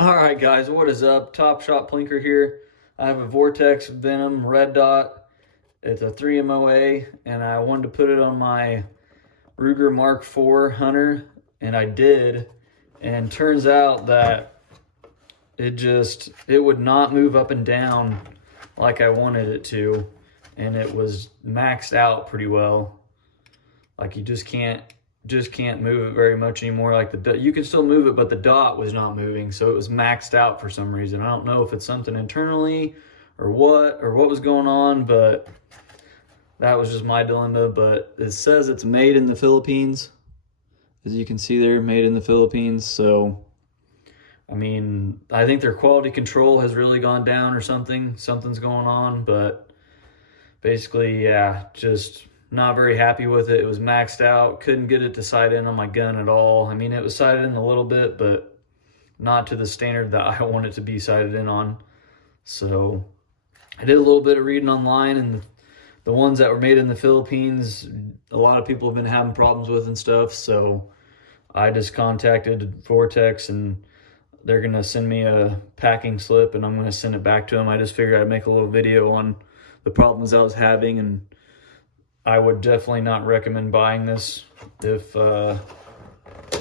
All right, guys, what is up? Top Shot Plinker here. I have a Vortex Venom red dot. It's a 3 MOA, and I wanted to put it on my Ruger Mark IV Hunter, and I did. And turns out that it would not move up and down like I wanted it to, and it was maxed out pretty well. Like you just can't move it very much anymore. Like you can still move it, but the dot was not moving, so it was maxed out for some reason. I don't know if it's something internally or what was going on, but that was just my dilemma. But it says it's made in the Philippines, as you can see there, made in the Philippines. So I mean, I think their quality control has really gone down or something's going on. But basically, yeah, just not very happy with it. It was maxed out. Couldn't get it to sight in on my gun at all. I mean, it was sighted in a little bit, but not to the standard that I want it to be sighted in on. So I did a little bit of reading online, and the ones that were made in the Philippines, a lot of people have been having problems with and stuff. So I just contacted Vortex, and they're going to send me a packing slip, and I'm going to send it back to them. I just figured I'd make a little video on the problems I was having, and I would definitely not recommend buying this if I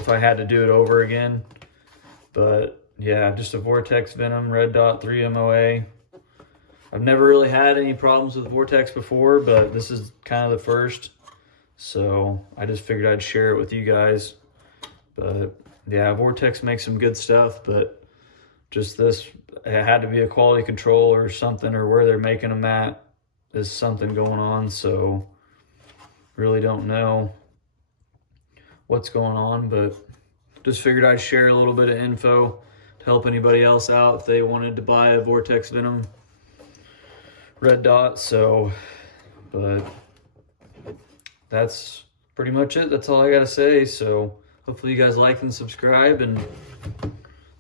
had to do it over again. But yeah, just a Vortex Venom red dot 3 MOA. I've never really had any problems with Vortex before, but this is kind of the first. So I just figured I'd share it with you guys. But yeah, Vortex makes some good stuff, but just this, it had to be a quality control or something, or where they're making them at. There's something going on, so really don't know what's going on, but just figured I'd share a little bit of info to help anybody else out if they wanted to buy a Vortex Venom red dot. So, but that's pretty much it. That's all I gotta say. So hopefully you guys like and subscribe, and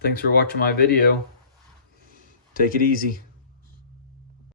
thanks for watching my video. Take it easy.